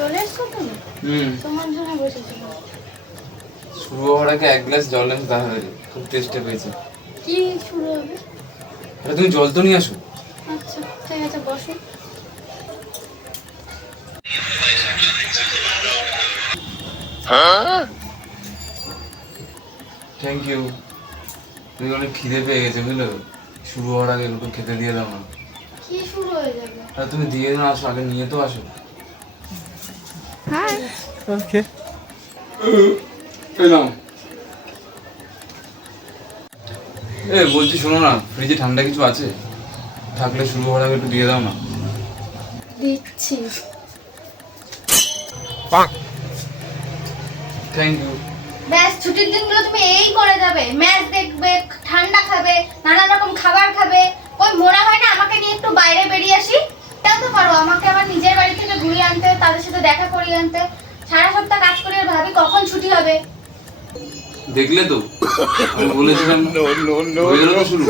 চলে এসছো তুমি? তোমার জন্য বসেছিলাম। শুরু হওয়ার আগে এক গ্লাস জল এনে তাহলে খুব টেস্টে পেয়েছে। কি শুরু হবে? আরে তুমি জল তো নিয়ে আসো। আচ্ছা ঠিক আছে, বসো। Thank you. তুমি অনেক খিদে পেয়ে গেছে বুঝলো, শুরু হওয়ার আগে একটু খেতে দিয়ে দাও না। কি শুরু হয়ে যাবে? আরে তুমি দিয়ে না আসো, আগে নিয়ে তো আসো। হ্যাঁ ওকে। পেলাম। বলছি শোনো না, ফ্রিজে ঠান্ডা কিছু আছে? থাকলে শুরু হওয়ার আগে একটু দিয়ে দাও না। দিচ্ছি। Thank you. ব্যাস, ছুটির দিনগুলো তুমি এই করে যাবে, ম্যাচ দেখবে, ঠান্ডা খাবে, নানা রকম খাবার খাবে। ওই মনে হয় না আমাকে নিয়ে একটু বাইরে বেরিয়ে আসি? তাও তো পারো, আমাকে আমার নিজের বাড়ি থেকে ঘুরিয়ে আনতে, তাদের সাথে দেখা করিয়ে আনতে। সারা সপ্তাহ কাজ করে আর ভাবি কখন ছুটি হবে। দেখলে তো আমি বলেছিলাম হয়ে গেল তো শুরু।